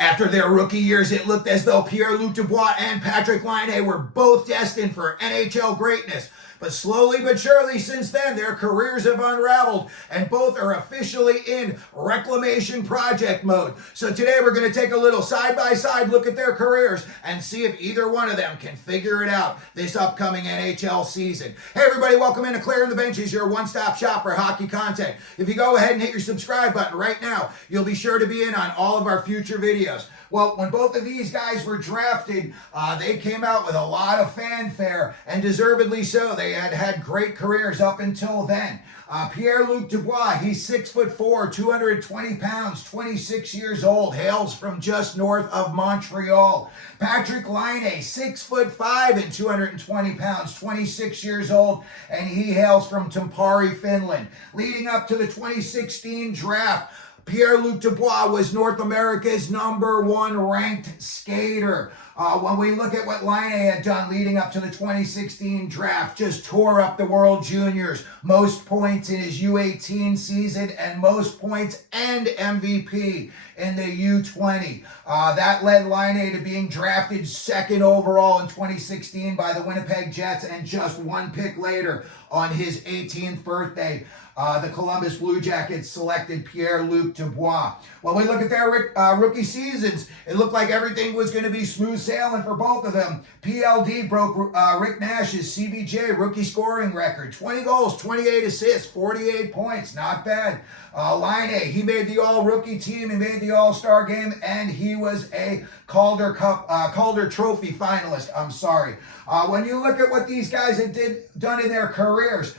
After their rookie years, it looked as though Pierre-Luc Dubois and Patrick Laine were both destined for NHL greatness. But slowly but surely since then, their careers have unraveled and both are officially in reclamation project mode. So today we're going to take a little side-by-side look at their careers and see if either one of them can figure it out this upcoming NHL season. Hey everybody, welcome into Clearing the Benches, your one-stop shop for hockey content. If you go ahead and hit your subscribe button right now, you'll be sure to be in on all of our future videos. Well, when both of these guys were drafted, they came out with a lot of fanfare, and deservedly so. They had had great careers up until then. Pierre-Luc Dubois, he's 6'4", 220 pounds, 26 years old, hails from just north of Montreal. Patrick Laine, 6'5" and 220 pounds, 26 years old, and he hails from Tampere, Finland. Leading up to the 2016 draft, Pierre-Luc Dubois was North America's #1 ranked skater. When we look at what Laine had done leading up to the 2016 draft, just tore up the World Juniors, most points in his U18 season and most points and MVP in the U20. That led Laine to being drafted second overall in 2016 by the Winnipeg Jets, and just one pick later, on his 18th birthday, the Columbus Blue Jackets selected Pierre-Luc Dubois. When we look at their rookie seasons, it looked like everything was going to be smooth sailing for both of them. PLD broke Rick Nash's CBJ rookie scoring record. 20 goals, 28 assists, 48 points. Not bad. Laine, he made the all-rookie team, he made the all-star game, and he was a Calder Trophy finalist. When you look at what these guys had done in their careers,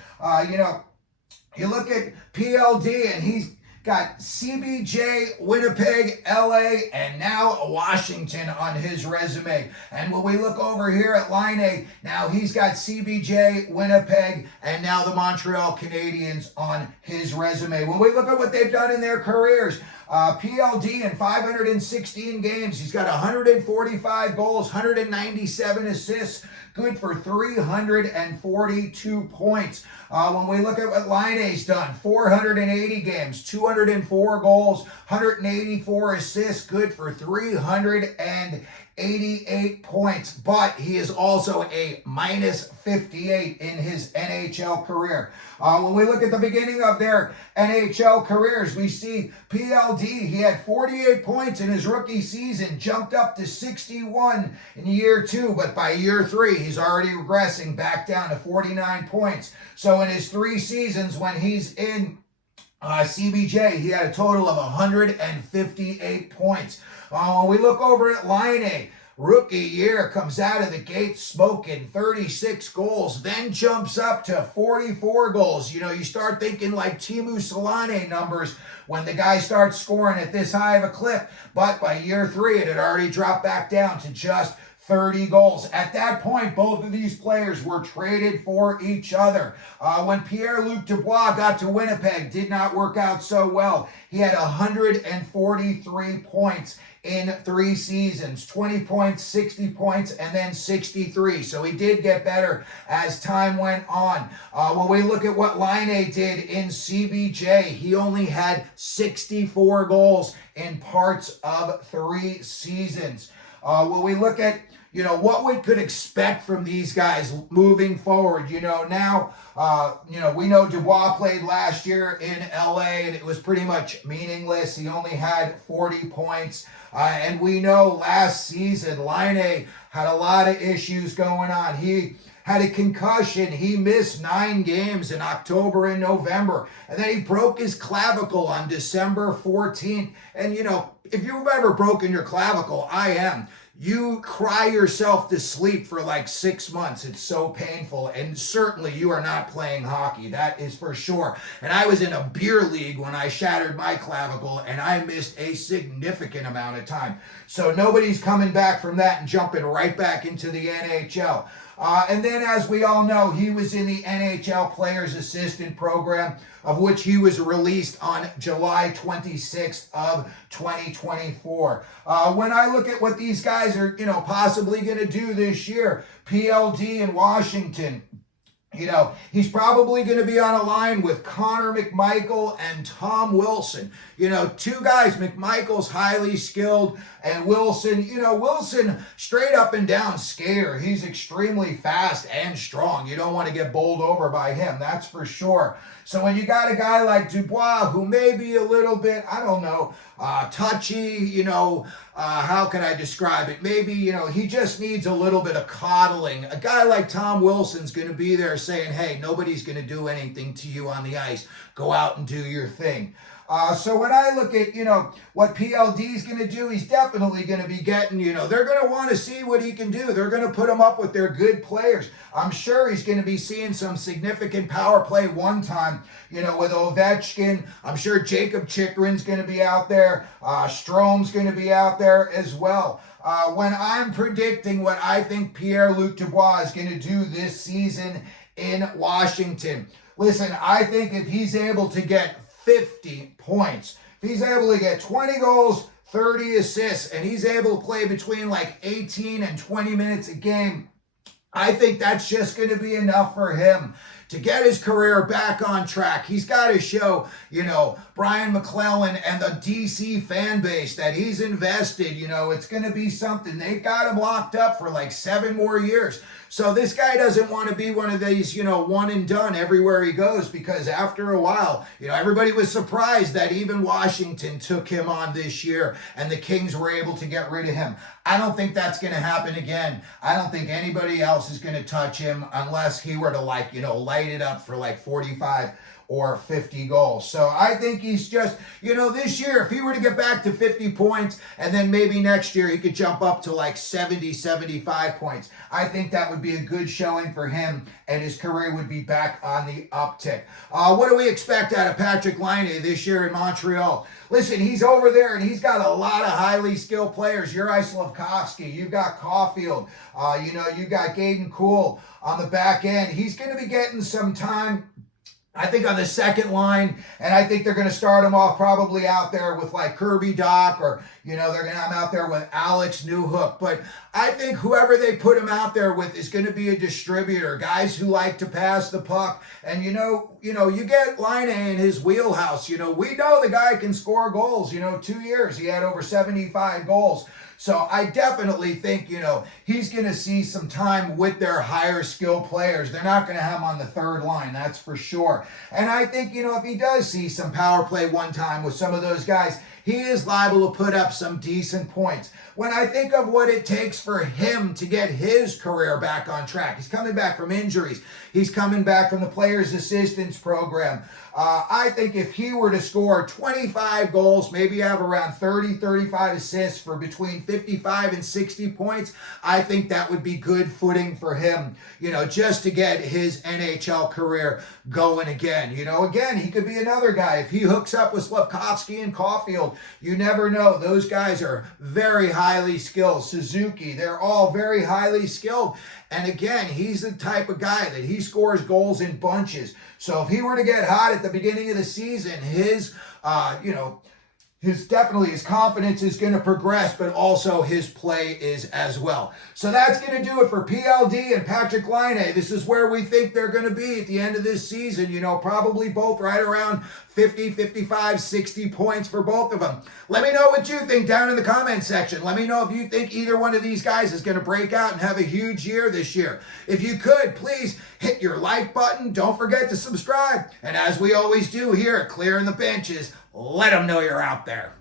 you look at PLD, and he's got CBJ, Winnipeg, LA, and now Washington on his resume. And when we look over here at Laine, now he's got CBJ, Winnipeg, and now the Montreal Canadiens on his resume. When we look at what they've done in their careers, PLD in 516 games, he's got 145 goals, 197 assists, good for 342 points. When we look at what Laine's done, 480 games, 204 goals, 184 assists, good for 388 points. But he is also a -58 in his NHL career. When we look at the beginning of their NHL careers, we see PLD, he had 48 points in his rookie season, jumped up to 61 in year 2, but by year 3, he's already regressing back down to 49 points. So in his 3 seasons when he's in CBJ, he had a total of 158 points. When we look over at Laine, rookie year, comes out of the gate smoking, 36 goals, then jumps up to 44 goals. You start thinking like Teemu Selanne numbers when the guy starts scoring at this high of a clip. But by year 3, it had already dropped back down to just 30 goals. At that point, both of these players were traded for each other. When Pierre-Luc Dubois got to Winnipeg, did not work out so well. He had 143 points in 3 seasons, 20 points, 60 points, and then 63. So he did get better as time went on. When we look at what Laine did in CBJ, he only had 64 goals in parts of 3 seasons. When we look at what we could expect from these guys moving forward. We know Dubois played last year in LA, and it was pretty much meaningless. He only had 40 points. And we know last season, Laine had a lot of issues going on. He had a concussion. He missed 9 games in October and November. And then he broke his clavicle on December 14th. And, if you've ever broken your clavicle, I am. You cry yourself to sleep for like 6 months. It's so painful. And certainly you are not playing hockey. That is for sure. And I was in a beer league when I shattered my clavicle, and I missed a significant amount of time. So nobody's coming back from that and jumping right back into the NHL. And then, as we all know, he was in the NHL Players Assistant Program, of which he was released on July 26th of 2024. When I look at what these guys are, possibly going to do this year, PLD in Washington, He's probably going to be on a line with Connor McMichael and Tom Wilson. Two guys. McMichael's highly skilled, and Wilson, Wilson straight up and down skater. He's extremely fast and strong. You don't want to get bowled over by him, that's for sure. So when you got a guy like Dubois, who may be a little bit, I don't know, touchy, how can I describe it? Maybe, he just needs a little bit of coddling. A guy like Tom Wilson's going to be there saying, hey, nobody's going to do anything to you on the ice. Go out and do your thing. So when I look at, what PLD is going to do, he's definitely going to be getting, they're going to want to see what he can do. They're going to put him up with their good players. I'm sure he's going to be seeing some significant power play one time, with Ovechkin. I'm sure Jacob Chikrin's going to be out there. Strome's going to be out there as well. When I'm predicting what I think Pierre-Luc Dubois is going to do this season in Washington, listen, I think if he's able to get 50 points, if he's able to get 20 goals, 30 assists, and he's able to play between like 18 and 20 minutes a game, I think that's just going to be enough for him to get his career back on track. He's got to show, Brian McClellan and the DC fan base that he's invested. It's going to be something. They've got him locked up for like 7 more years. So this guy doesn't want to be one of these, one and done everywhere he goes, because after a while, everybody was surprised that even Washington took him on this year and the Kings were able to get rid of him. I don't think that's going to happen again. I don't think anybody else is going to touch him unless he were to light it up for like 45 or 50 goals. So I think he's just, this year, if he were to get back to 50 points, and then maybe next year he could jump up to like 70, 75 points, I think that would be a good showing for him, and his career would be back on the uptick. What do we expect out of Patrik Laine this year in Montreal? Listen, he's over there, and he's got a lot of highly skilled players. Yuri Slafkovsky, you've got Caulfield, you've got Gaden Kuhl on the back end. He's going to be getting some time, I think, on the second line, and I think they're going to start him off probably out there with like Kirby Doc, or, they're going to have him out there with Alex Newhook. But I think whoever they put him out there with is going to be a distributor, guys who like to pass the puck. And, you get Laine in his wheelhouse. We know the guy can score goals. 2 years, he had over 75 goals. So I definitely think, he's going to see some time with their higher skill players. They're not going to have him on the third line, that's for sure. And I think, if he does see some power play one time with some of those guys, he is liable to put up some decent points. When I think of what it takes for him to get his career back on track, he's coming back from injuries. He's coming back from the Players Assistance Program. I think if he were to score 25 goals, maybe have around 30, 35 assists for between 55 and 60 points, I think that would be good footing for him, just to get his NHL career going again. Again, he could be another guy. If he hooks up with Slafkovsky and Caulfield, you never know. Those guys are very highly skilled. Suzuki, they're all very highly skilled. And again, he's the type of guy that he scores goals in bunches. So if he were to get hot at the beginning of the season, his confidence is going to progress, but also his play is as well. So that's going to do it for PLD and Patrik Laine. This is where we think they're going to be at the end of this season. Probably both right around 50, 55, 60 points for both of them. Let me know what you think down in the comment section. Let me know if you think either one of these guys is going to break out and have a huge year this year. If you could, please hit your like button. Don't forget to subscribe. And as we always do here at Clearing the Benches, let them know you're out there.